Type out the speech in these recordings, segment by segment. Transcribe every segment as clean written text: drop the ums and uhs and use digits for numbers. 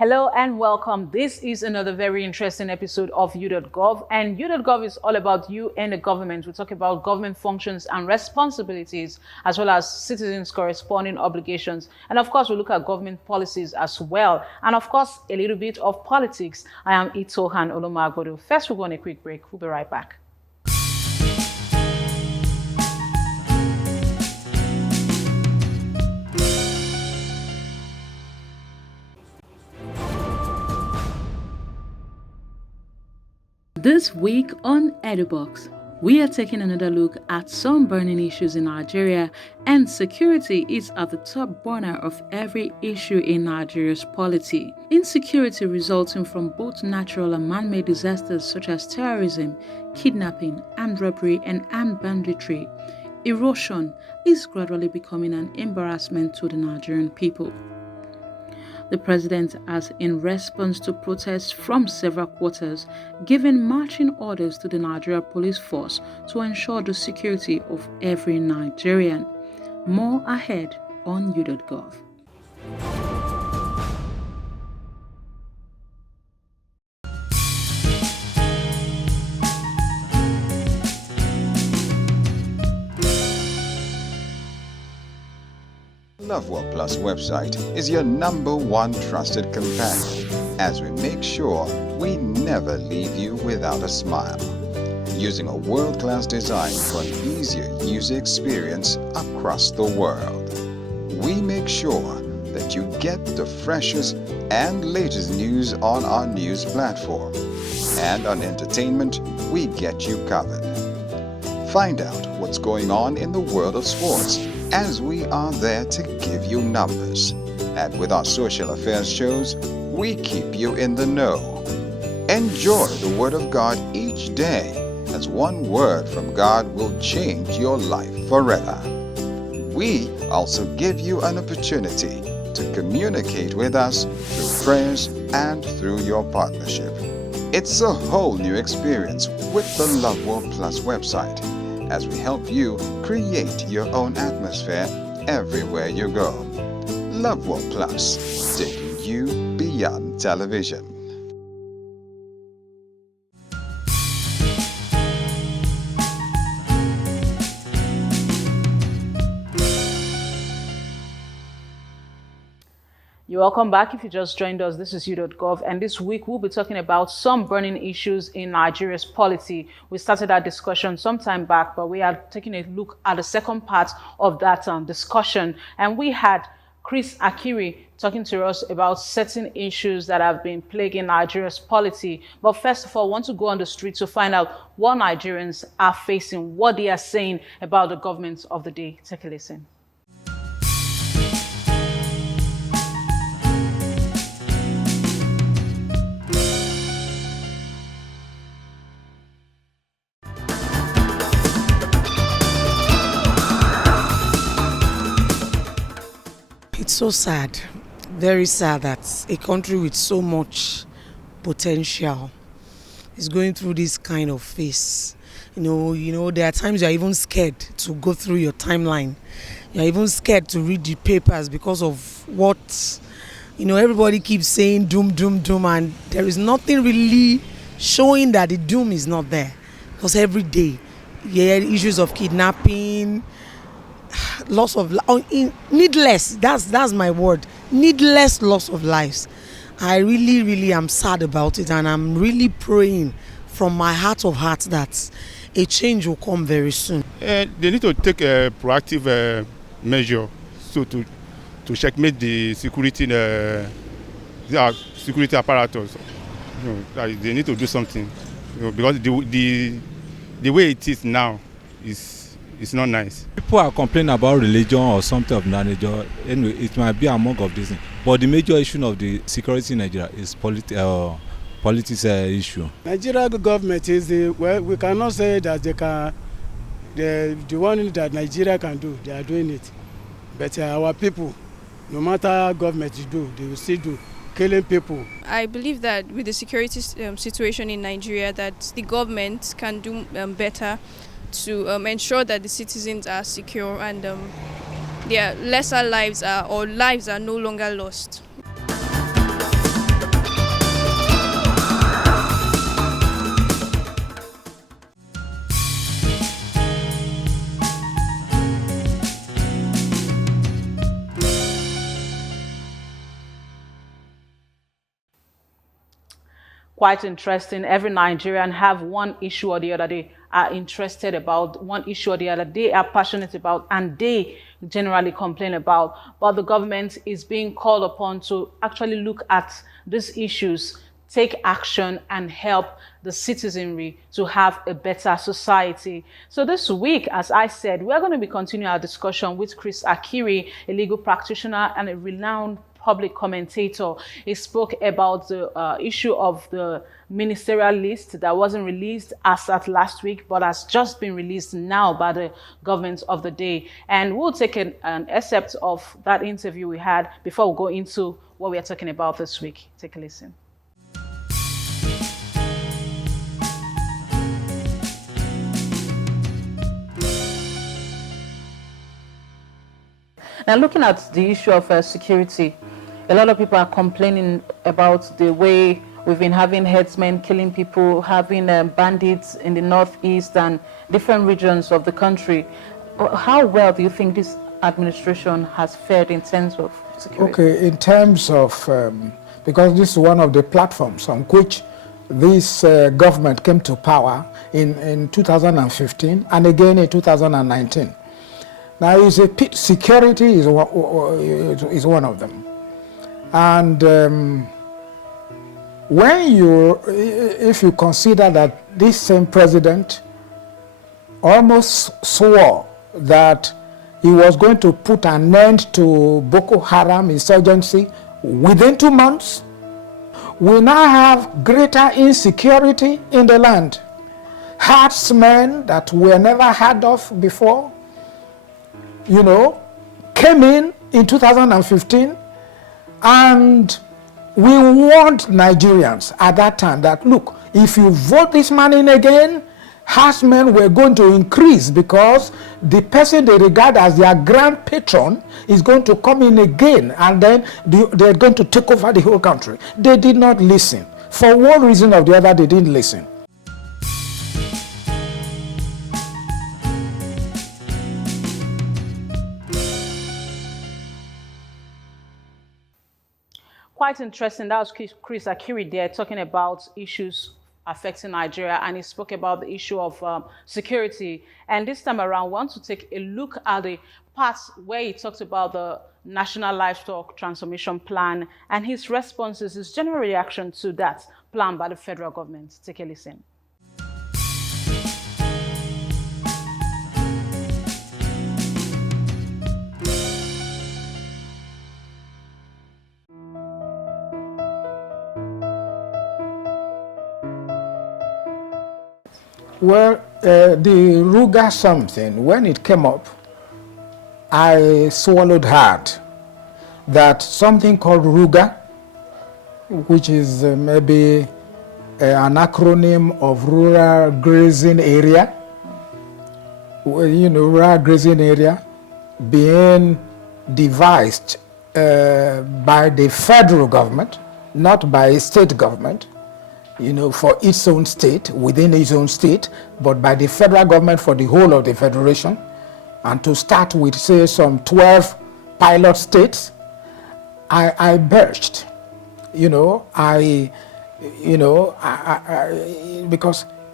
Hello and welcome. This is another very interesting episode of U.Gov, and U.Gov is all about you and the government. We talk about government functions and responsibilities, as well as citizens' corresponding obligations. And of course, we look at government policies as well. And of course, a little bit of politics. I am Itohan Olomu-Agbodo. First, we'll go on a quick break. We'll be right back. This week on EduBox, we are taking another look at some burning issues in Nigeria, and security is at the top burner of every issue in Nigeria's polity. Insecurity resulting from both natural and man-made disasters such as terrorism, kidnapping, armed robbery, and armed banditry. Erosion is gradually becoming an embarrassment to the Nigerian people. The president has, in response to protests from several quarters, given marching orders to the Nigeria police force to ensure the security of every Nigerian. More ahead on U.Gov. LoveWorld Plus website is your #1 trusted companion as we make sure we never leave you without a smile. Using a world-class design for an easier user experience across the world, we make sure that you get the freshest and latest news on our news platform. And on entertainment, we get you covered. Find out what's going on in the world of sports, as we are there to give you numbers. And with our social affairs shows, we keep you in the know. Enjoy the Word of God each day, as one word from God will change your life forever. We also give you an opportunity to communicate with us through prayers and through your partnership. It's a whole new experience with the LoveWorld Plus website, as we help you create your own atmosphere everywhere you go. LoveWorld Plus, taking you beyond television. You're welcome back. If you just joined us, this is U.Gov, and this week we'll be talking about some burning issues in Nigeria's polity. We started our discussion some time back, but we are taking a look at the second part of that discussion, and we had Chris Akiri talking to us about certain issues that have been plaguing Nigeria's polity. But first of all, I want to go on the street to find out what Nigerians are facing, what they are saying about the government of the day. Take a listen. It's so sad, very sad that a country with so much potential is going through this kind of phase. You know, there are times you're even scared to go through your timeline. You're even scared to read the papers because of what, everybody keeps saying doom, doom, doom, and there is nothing really showing that the doom is not there. Because every day, issues of kidnapping, loss of needless, that's my word, needless loss of lives. I really am sad about it, and I'm really praying from my heart of hearts that a change will come very soon. They need to take a proactive measure so to checkmate the security security apparatus. They need to do something, because the way it is now is not nice. People are complaining about religion or something of that nature. Anyway, it might be among of these things. But the major issue of the security in Nigeria is politics issue. Nigeria government is we cannot say that the one that Nigeria can do, they are doing it. But our people, no matter government you do, they will still do, killing people. I believe that with the security situation in Nigeria, that the government can do better to ensure that the citizens are secure and their lesser lives are no longer lost. Quite interesting. Every Nigerian have one issue or the other they are interested about, one issue or the other they are passionate about, and they generally complain about. But the government is being called upon to actually look at these issues, take action, and help the citizenry to have a better society. So this week, as I said, we're going to be continuing our discussion with Chris Akiri, a legal practitioner and a renowned public commentator. He spoke about the issue of the ministerial list that wasn't released as at last week, but has just been released now by the government of the day. And we'll take an excerpt of that interview we had before we go into what we are talking about this week. Take a listen. Now, looking at the issue of security, a lot of people are complaining about the way we've been having herdsmen killing people, having bandits in the northeast and different regions of the country. How well do you think this administration has fared in terms of security? Okay, in terms of, because this is one of the platforms on which this government came to power in 2015 and again in 2019. Now, security is one of them. And if you consider that this same president almost swore that he was going to put an end to Boko Haram insurgency within 2 months, we now have greater insecurity in the land. Herdsmen that were never heard of before, came in 2015, and we warned Nigerians at that time that, look, if you vote this man in again, herdsmen were going to increase because the person they regard as their grand patron is going to come in again, and then they're going to take over the whole country. They did not listen. For one reason or the other, they didn't listen. Quite interesting. That was Chris Akiri there talking about issues affecting Nigeria, and he spoke about the issue of security. And this time around, we want to take a look at the parts where he talked about the National Livestock Transformation Plan and his responses, his general reaction to that plan by the federal government. Take a listen. Well, the Ruga something, when it came up, I swallowed hard that something called Ruga, which is maybe an acronym of Rural Grazing Area, rural grazing area, being devised by the federal government, not by a state government, for its own state, within its own state, but by the federal government for the whole of the federation, and to start with, say, some 12 pilot states, I burst, because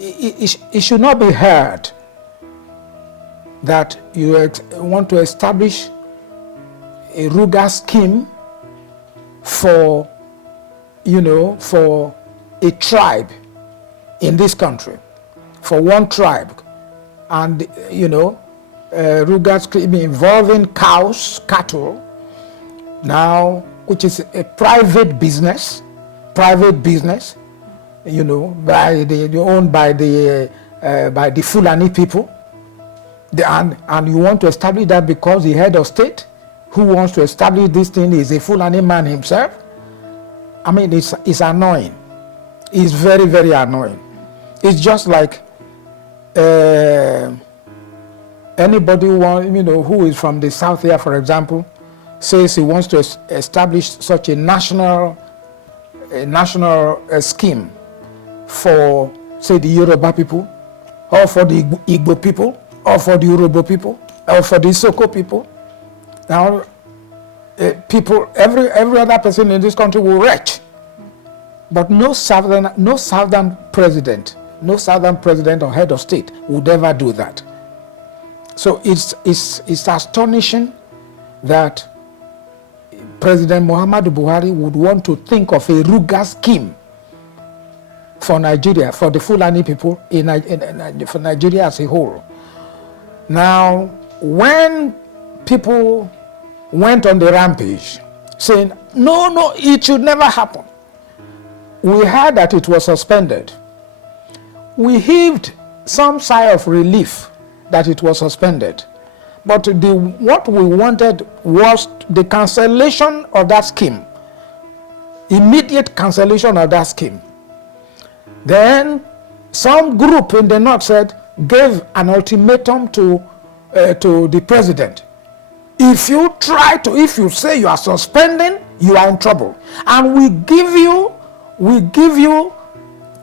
it should not be heard that you want to establish a Ruga scheme for, for a tribe in this country, for one tribe, and Ruga scheme involving cows, cattle, now, which is a private business, owned by the Fulani people, and you want to establish that because the head of state who wants to establish this thing is a Fulani man himself. I mean, it's annoying. It's very, very annoying. It's just like anybody who is from the south here, for example, says he wants to establish such a national scheme for, say, the Yoruba people, or for the Igbo people, or for the Yoruba people, or for the Soko people. Now, every other person in this country will retch But no southern president or head of state would ever do that. So it's astonishing that President Muhammadu Buhari would want to think of a Ruga scheme for Nigeria, for the Fulani people, for Nigeria as a whole. Now, when people went on the rampage saying, no, it should never happen, we heard that it was suspended. We heaved some sigh of relief that it was suspended. But what we wanted was the cancellation of that scheme, immediate cancellation of that scheme. Then some group in the north gave an ultimatum to the president. If you say you are suspending, you are in trouble, and we give you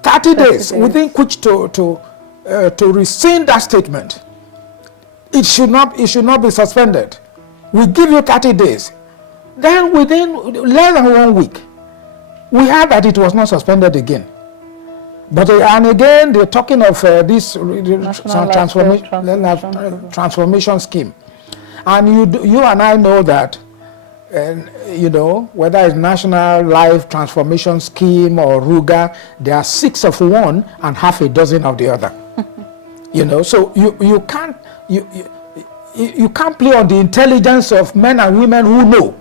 30 days within which to rescind that statement. It should not be suspended. We give you 30 days. Then within less than 1 week, we heard that it was not suspended again. But and again, they're talking of this transformation scheme. And you and I know that, whether it's National Life Transformation Scheme or RUGA, there are 6 of one and half a dozen of the other. So you can't play on the intelligence of men and women who know.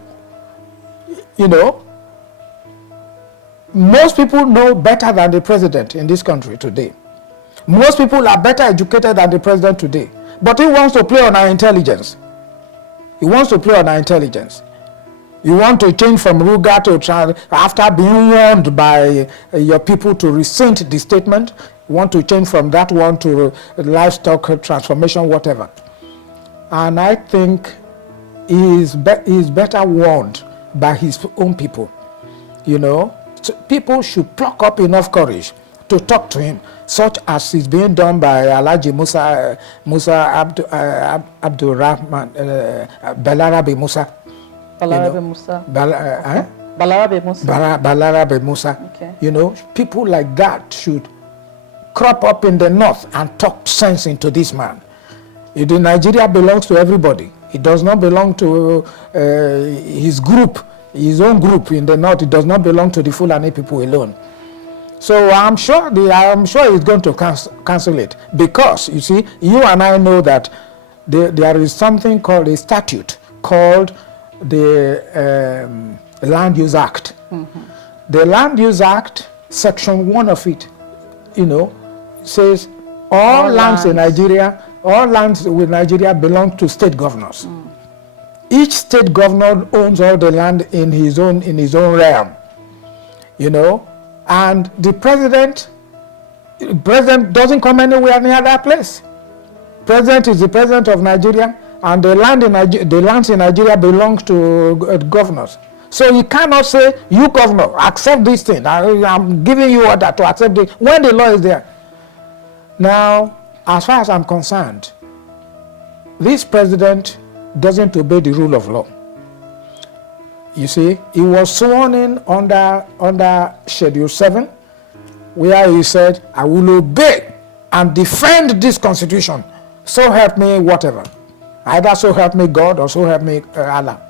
Most people know better than the president in this country today. Most people are better educated than the president today. But he wants to play on our intelligence. You want to change from Ruga to after being warned by your people to rescind the statement. You want to change from that one to livestock transformation, whatever. And I think he is better warned by his own people. So people should pluck up enough courage to talk to him, such as is being done by Alhaji Musa Abdurrahman Balarabe Musa. Balarabe Musa. Okay. People like that should crop up in the north and talk sense into this man. Nigeria belongs to everybody. It does not belong to his group, his own group in the north. It does not belong to the Fulani people alone. So I'm sure he's going to cancel it, because you see, you and I know that there is something called a statute called the Land Use Act. Mm-hmm. The Land Use Act, section 1 of it, says all lands in Nigeria, all lands with Nigeria belong to state governors. Mm. Each state governor owns all the land in his own realm, and the president doesn't come anywhere near that place. President is the president of Nigeria, and the lands in Nigeria belong to governors. So you cannot say, you governor, accept this thing. I'm giving you order to accept it when the law is there. Now, as far as I'm concerned, this president doesn't obey the rule of law. You see, he was sworn in under Schedule 7, where he said, I will obey and defend this constitution. So help me whatever. Either so help me God or so help me Allah.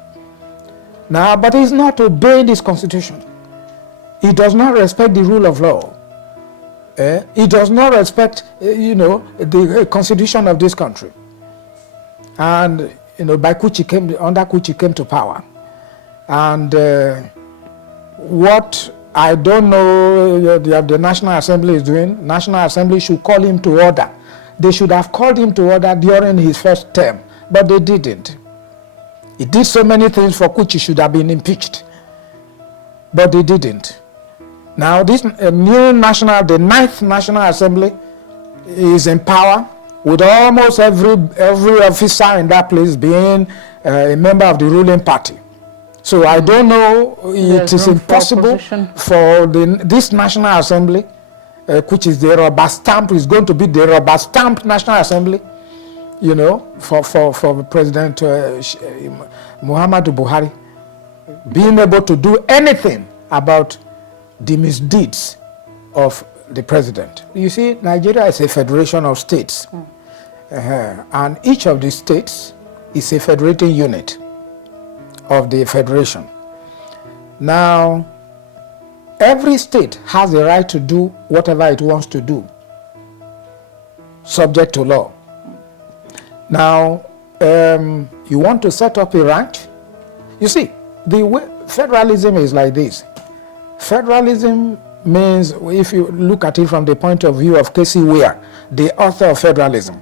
Now, but he's not obeying this constitution. He does not respect the rule of law. He does not respect, the constitution of this country. And, under which he came to power. And what I don't know the National Assembly is doing, National Assembly should call him to order. They should have called him to order during his first term, but they didn't. He did so many things for which he should have been impeached, but they didn't. Now this the 9th National Assembly is in power, with almost every officer in that place being a member of the ruling party. So I don't know, it is impossible for this National Assembly, which is the rubber stamp, is going to be the rubber stamp National Assembly, for President Muhammadu Buhari, being able to do anything about the misdeeds of the president. You see, Nigeria is a federation of states. And each of the states is a federating unit of the federation. Now, every state has the right to do whatever it wants to do, subject to law. Now, you want to set up a ranch? You see, the way federalism is like this. Federalism means, if you look at it from the point of view of Casey Ware, the author of federalism,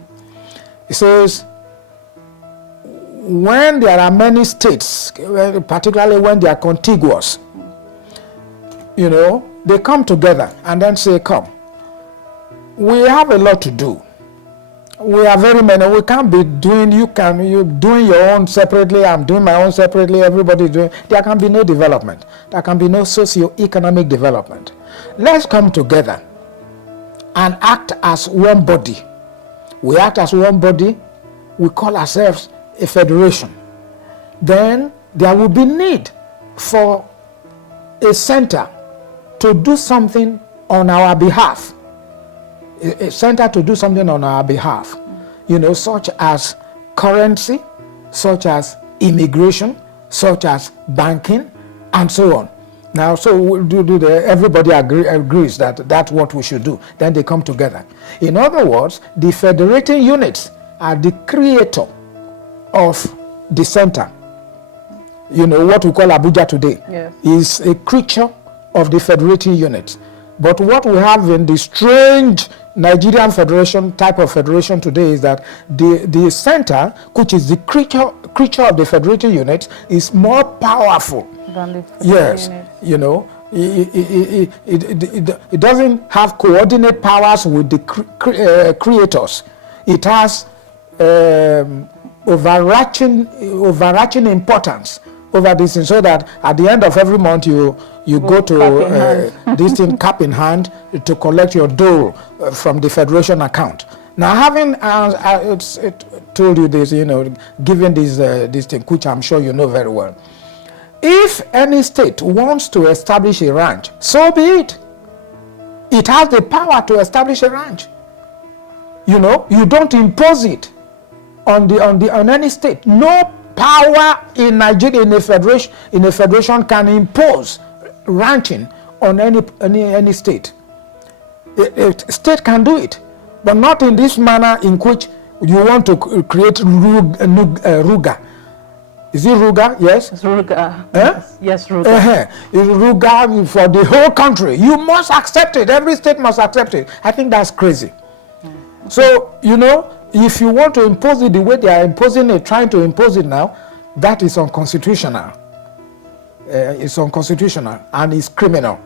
he says, when there are many states, particularly when they are contiguous, they come together and then say, come, we have a lot to do. We are very many. We can't be doing, you doing your own separately, I'm doing my own separately, everybody doing. There can be no development. There can be no socio-economic development. Let's come together and act as one body. We act as one body. We call ourselves a federation. Then there will be need for a center to do something on our behalf. A center to do something on our behalf, such as currency, such as immigration, such as banking, and so on. Now, so everybody agrees that that's what we should do. Then they come together. In other words, the federating units are the creator of the center. What we call Abuja today is a creature of the federating units. But what we have in the strange Nigerian federation type of federation today is that the center, which is the creature of the federating unit, is more powerful than the unit. It doesn't have coordinate powers with the creators. It has overarching importance over this thing, so that at the end of every month you go to this thing, cap in hand, to collect your dole from the federation account. Now, having told you this, given this thing, which I'm sure you know very well, if any state wants to establish a ranch, so be it. It has the power to establish a ranch. You don't impose it on any state. No power in Nigeria in a federation can impose ranching on any state. A state can do it, but not in this manner in which you want to create Ruga. Is it Ruga? Yes. It's Ruga. Yes, Ruga. It's Ruga for the whole country. You must accept it. Every state must accept it. I think that's crazy. So if you want to impose it the way they are imposing it, trying to impose it now, that is unconstitutional. It's unconstitutional and it's criminal.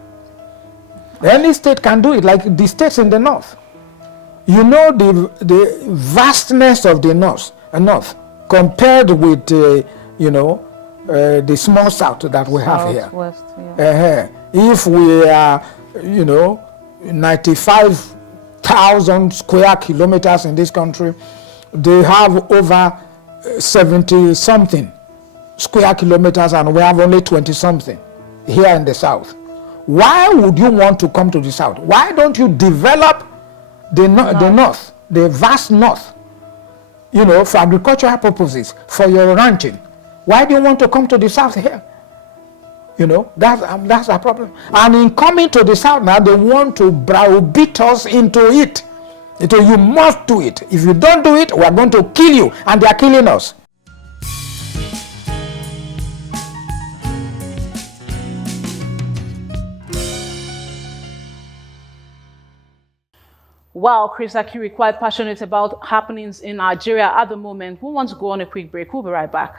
Any state can do it, like the states in the north. The vastness of the north compared with the small south that we have here. West, If we are 95,000 square kilometers in this country, they have over 70 something square kilometers, and we have only 20 something here in the south. Why would you want to come to the south? Why don't you develop the north, the vast north, for agricultural purposes, for your ranching? Why do you want to come to the south here? That's a problem. And in coming to the south now, they want to browbeat us into it. You must do it. If you don't do it, we are going to kill you, and they are killing us. Wow, Chris Akiri, quite passionate about happenings in Nigeria at the moment. We want to go on a quick break. We'll be right back.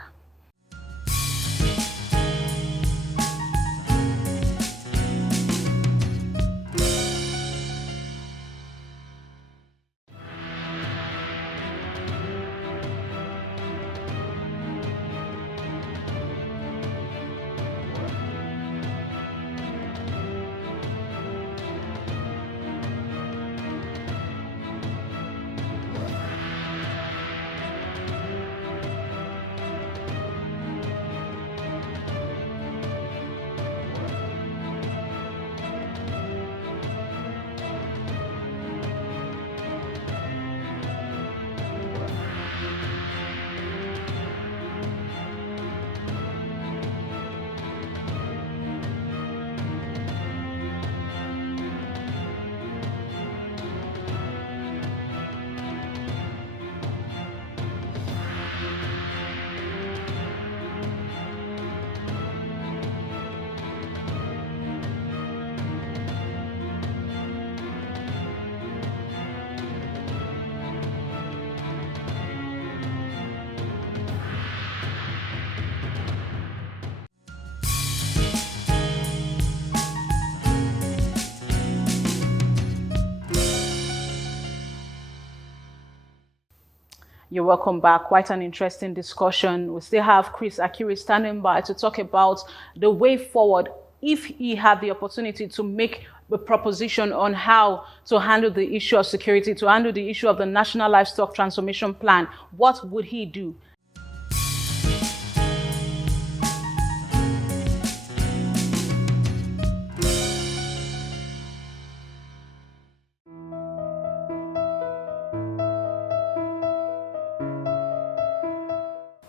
You're welcome back. Quite an interesting discussion. We still have Chris Akiri standing by to talk about the way forward if he had the opportunity to make a proposition on how to handle the issue of security, to handle the issue of the National Livestock Transformation Plan. What would he do?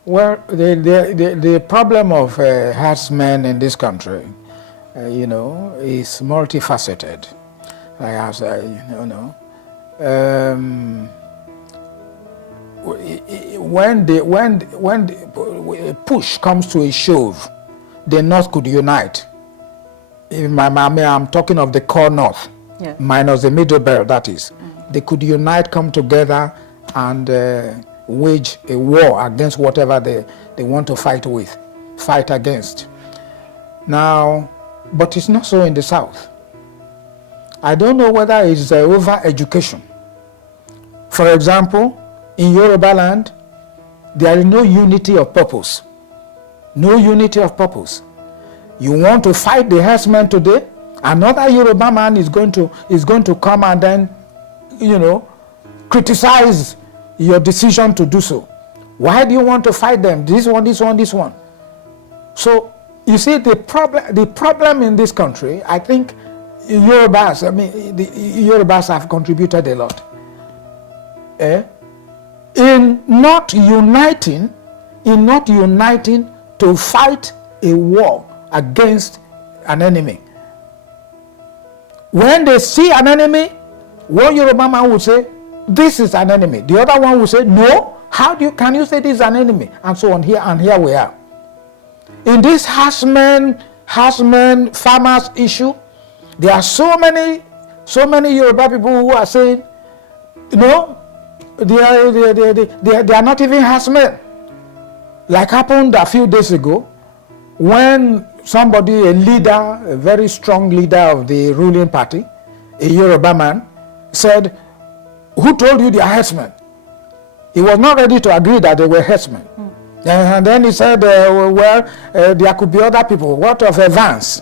Well, the problem of herdsmen in this country, is multifaceted. As when push comes to a shove, the North could unite. I'm talking of the core North, minus the middle belt. That is, they could unite, come together, and wage a war against whatever they want to fight against. Now, but it's not so in the South. I don't know whether it's over-education. For example, in Yoruba land, there is no unity of purpose. No unity of purpose. You want to fight the herdsmen today, another Yoruba man is going to come and then, criticize your decision to do so. Why do you want to fight them? This one. So you see the problem in this country, I think the Yorubas have contributed a lot. In not uniting to fight a war against an enemy. When they see an enemy, one Yoruba man would say, this is an enemy. The other one will say, no, can you say this is an enemy? And so on here we are. In this herdsmen farmers issue, there are so many Yoruba people who are saying, no, they are not even herdsmen. Like happened a few days ago, when a very strong leader of the ruling party, a Yoruba man, said, who told you they are herdsmen? He was not ready to agree that they were herdsmen. And then he said, there could be other people. What of Evans?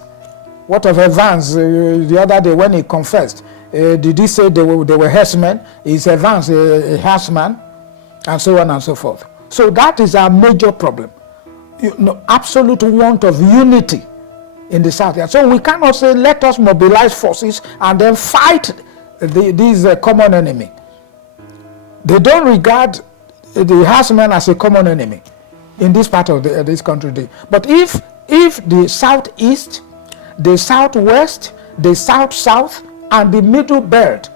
The other day when he confessed, did he say they were herdsmen? Is Evans a herdsman? And so on and so forth. So that is our major problem. Absolute want of unity in the South. And so we cannot say, let us mobilize forces and then fight these common enemy. They don't regard the herdsmen as a common enemy in this part of this country. But if the Southeast, the Southwest, the South, and the Middle Belt,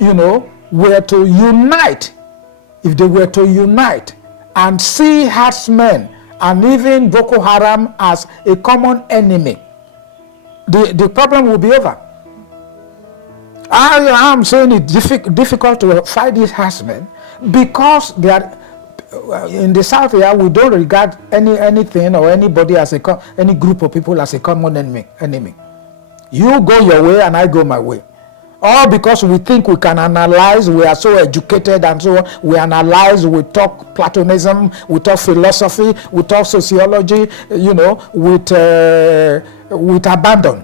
were to unite, if they were to unite and see herdsmen and even Boko Haram as a common enemy, the problem will be over. I am saying it's difficult to fight these herdsmen because they are in the South here. We don't regard anything or anybody as any group of people as a common enemy. You go your way and I go my way. All because we think we can analyze. We are so educated and so on. We analyze. We talk Platonism. We talk philosophy. We talk sociology. With abandon.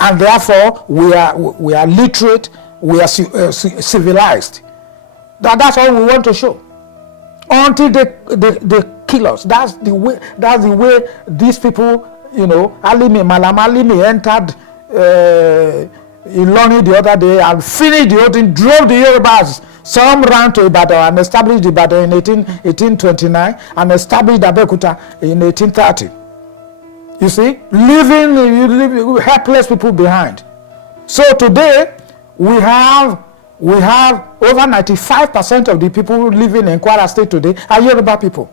And therefore, we are literate, we are civilized. That's all we want to show. Until they kill us. That's the way these people, Malam Alimi entered Iloni the other day and finished the whole thing, drove the Yorubas. Some ran to Ibadan and established Ibadan in 1829 and established Abeokuta in 1830. You see, leaving helpless people behind. So today, we have over 95% of the people living in Kwara State today are Yoruba people.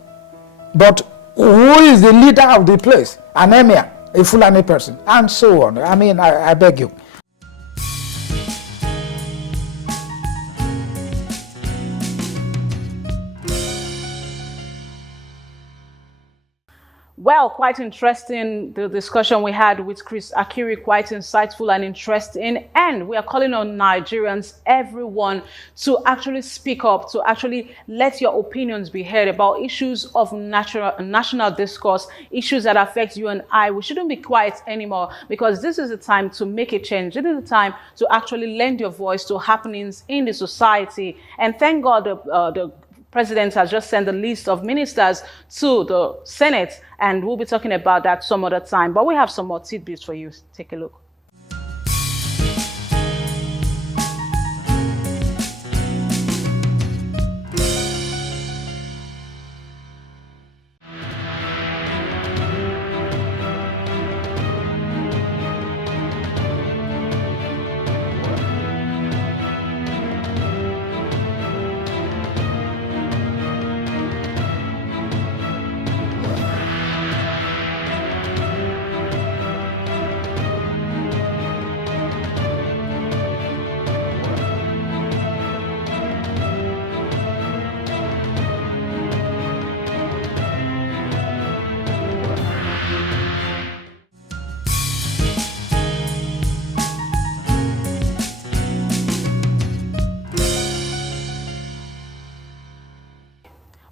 But who is the leader of the place? An emir, a Fulani person, and so on. I mean, I beg you. Well, quite interesting, the discussion we had with Chris Akiri, quite insightful and interesting. And we are calling on Nigerians, everyone, to actually speak up, to actually let your opinions be heard about issues of national discourse, issues that affect you and I. We shouldn't be quiet anymore, because this is the time to make a change. It is the time to actually lend your voice to happenings in the society. And thank God the President has just sent the list of ministers to the Senate, and we'll be talking about that some other time. But we have some more tidbits for you. Take a look.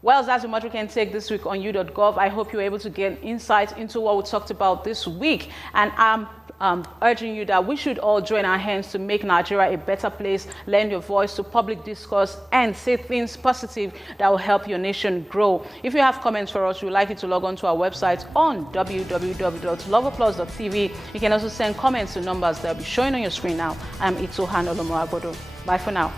Well, that's how much we can take this week on u.gov. I hope you were able to get insight into what we talked about this week. And I'm urging you that we should all join our hands to make Nigeria a better place, lend your voice to public discourse, and say things positive that will help your nation grow. If you have comments for us, we would like you to log on to our website on www.loverplus.tv. You can also send comments to numbers that will be showing on your screen now. I'm Olomu-Agbodo. Bye for now.